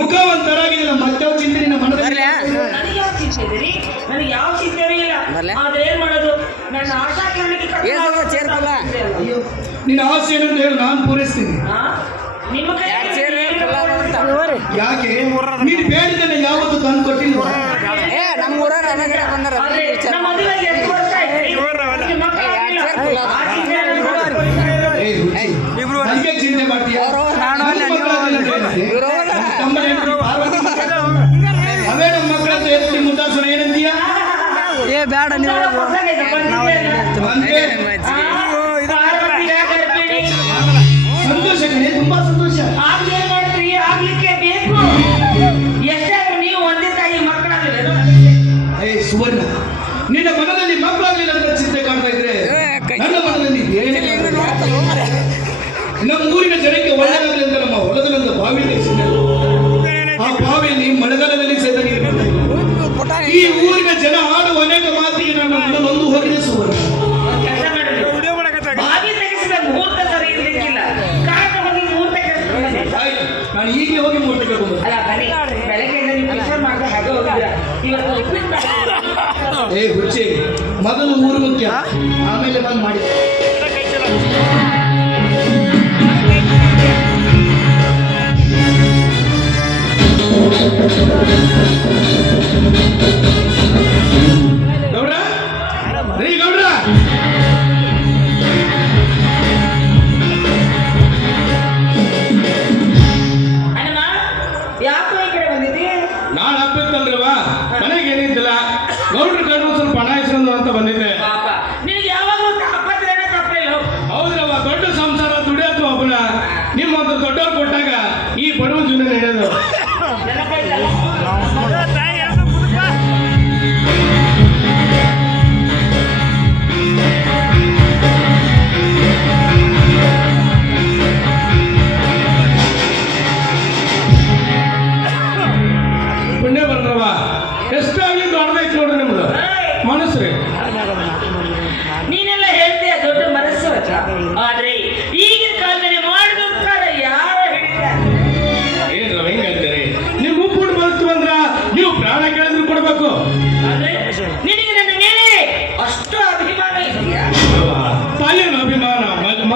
ಮುಖ ಒಂಥರಾಗಿಲ್ಲ ಚಿಂತೆ ನಿನ್ನ ಮನದಲ್ಲಿ ನನಗೆ ನನಗೆ ಯಾವ ಚಿಂತೆ ಇಲ್ಲ ಮಾಡೋದು? ಆಶಾ ನಿನ್ನ ಆಸೆ ಏನಂತ ಹೇಳಿ ನಾನು ಪೂರೈಸ್ತೀನಿ. ನಿಮ್ಮ ಯಾಕೆ? ನೀನು ಬೇಡಿದ್ದನ್ನ ಯಾವತ್ತು ತಂದು ಕೊಟ್ಟಿಲ್ಲ. ಬೇಡ ನೀವು. ತುಂಬಾ ನಿನ್ನ ಮನದಲ್ಲಿ ಮಕ್ಕಳಾಗಲಿಲ್ಲ ಅಂತ ಚಿಂತೆ ಕಾಣ್ತಾ ಇದ್ರೆ ನನ್ನ ಮನದಲ್ಲಿ ನಮ್ಮ ಊರಿನ ಜನಕ್ಕೆ ಒಳ್ಳೆ ನಾನು ಈಗಲೇ ಹೋಗಿ ಮೂರ್ತಿ ಅಲ್ಲ ಬನ್ನಿ. ಮೊದಲು ಊರು ಮುಖ್ಯ. ಆಮೇಲೆ ಬಂದು ಮಾಡಿ. ನಾಳೆ ಹಬ್ಬಕ್ಕಲ್ವಾ ಮನೆಗೆ ಏನಿದ್ದಿಲ್ಲ? ಗೌಡ್ರ ಕಣ್ಣು ಸ್ವಲ್ಪ ಹಣ ಹೆಸರು ಅಂತ ಬಂದಿದ್ದೆ. ಹೌದ್ರವ ದೊಡ್ಡ ಸಂಸಾರ ದುಡಿಯತ್ವ ಒಬ್ಬನ ನಿಮ್ಮ ದೊಡ್ಡವ್ರು ಕೊಟ್ಟಾಗ ಈ ಬಡವ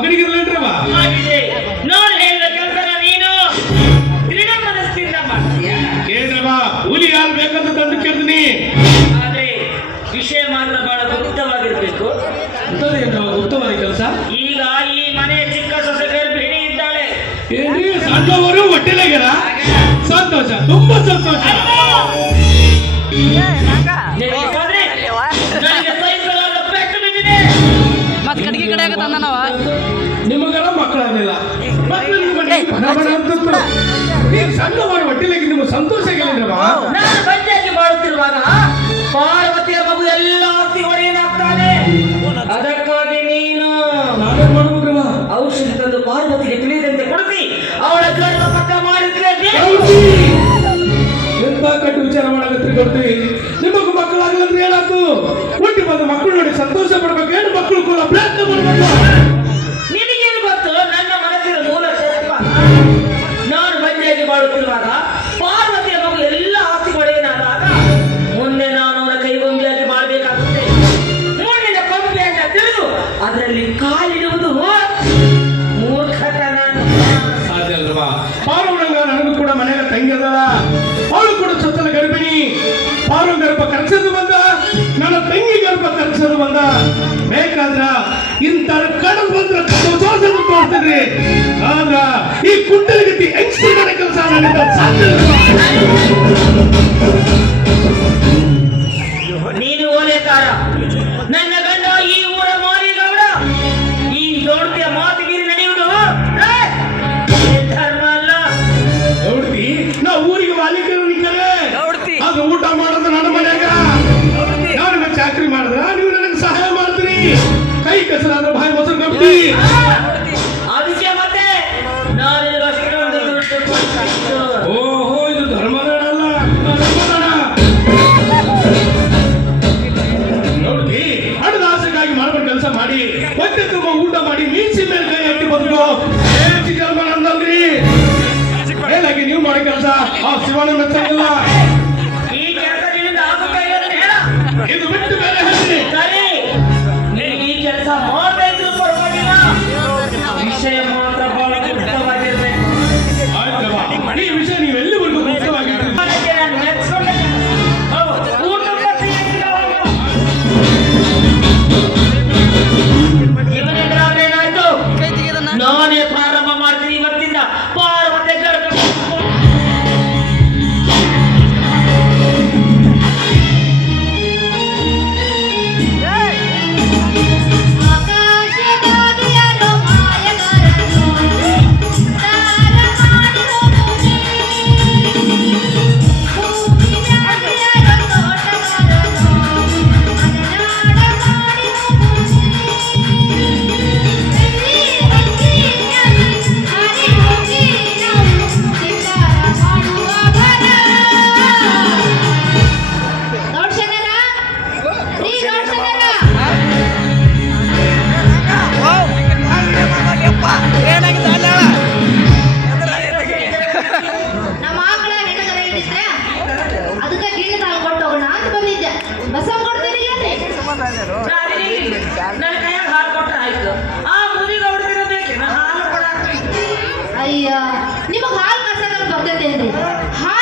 ಮಗನಿಗಿರ್ಲೇನ್ರವ? ನೋಡಿ ಕೆಲಸ ನೀನು. ಹುಲಿ ಯಾರು ಬೇಕಂತ ತಂದು ಕೇಳ್ತೀನಿ. ಆದರೆ ವಿಷಯ ಮಾತ್ರ ಬಹಳ ಗುಪ್ತವಾಗಿರ್ಬೇಕು. ಗುಪ್ತವಾದ ಕೆಲಸ? ಈಗ ಈ ಮನೆ ಚಿಕ್ಕ ಸೊಸೆಗಾರ ಇದ್ದಾಳೆ. ಏನ್ರಿ ಹೊಟ್ಟೆಲಾಗ್ಯಾರ ಸಂತೋಷ ತುಂಬಾ ಸಂತೋಷ. ನೀನ್ ಸಣ್ಣ ಮಾಡಿ ಹೊಟ್ಟಿಲಿಕ್ಕೆ ನಿಮ್ಗೆ ಸಂತೋಷ ಆಗಿಲ್ಲ ನಾನು ಗಂಟೆಯಾಗಿ ಮಾಡುತ್ತಿರುವಾಗ ಪಾರ್ವತಿಯ ಮಗು ಎಲ್ಲ ಹೊರೆಯೇನಾಗ್ತಾನೆ ಅದಕ್ಕಾಗಿ ನೀನು ಔಷಧಿ ತಂದು ಪಾರ್ವತಿಗೆ ತಿಳಿಯದಂತೆ ಕೊಡಿಸಿ ಅವಳ ಗರ್ಭ ಪಕ್ಕ ಮಾಡಿದ್ರೆ ಎಂತ ಕಟ್ಟು ವಿಚಾರ ಮಾಡಕತ್ರಿ ಕೊಡ್ತೀವಿ ನಿಮಗೂ ಮಕ್ಕಳಾಗಲಂದ್ರೆ ಏನಾಯ್ತು? ಗೌರವವನ್ನ ಬೇಕಾದ್ರ ಇಂತರ ಕಡು ಬಂದ್ರ ಕಡೋಸನ್ನು ತೋರಿಸಿದ್ರಿ. ಆದ್ರ ಈ ಕುಂಡಲಗತಿ ಎಕ್ಸಿಡರ ಕೆಲಸ ಸಾಧ್ಯ ನೀನು ಓಲೇಕಾರ நீதிமன்றத்தில் ನಮ್ಮ ಆಕಳ ಹೆಣಗರ ಅದಕ್ಕೆ ಗಿಣ್ಣು ಕೊಟ್ಟು ಹೋಗೋಣ ಅಂತ ಬಂದಿದ್ದೆ. ಬಸ್ ಕೊಡ್ತೀನಿ ಆಯ್ತು ಆ ಹಾಲು ಅಯ್ಯ, ನಿಮಗೆ ಹಾಲು ಕಸದ ಬರ್ತೈತೆ ಹಾಲು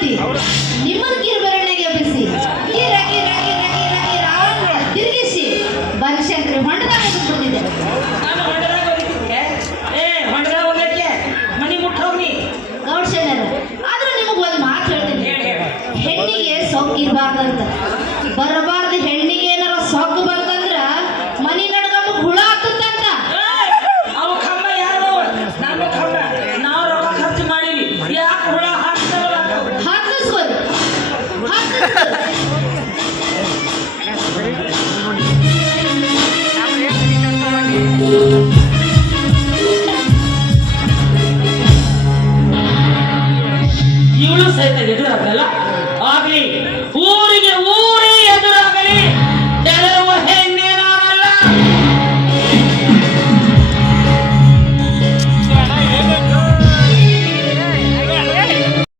ಮಾಡ್ತೀವಿ ನಿಮ್ಮದು ಕೀರ್ ಎಬ್ಬಿಸಿ ತಿರುಗಿಸಿ. ಬನಶಂಕರಿ ಹೊಂಡದಾಗ ಬಂದಿದೆ ಆದ್ರೂ ನಿಮಗೆ ಒಂದು ಮಾತು ಹೇಳ್ತೀನಿ. ಹೆಣ್ಣಿಗೆ ಸೋಂಕಿರ್ಬಾರ್ದಂತ ಬರಬಾರ್ದು ಹೇಳಿ ಸಹಿತ ಎದುರಾಗಲ್ಲ ಆಗಲಿ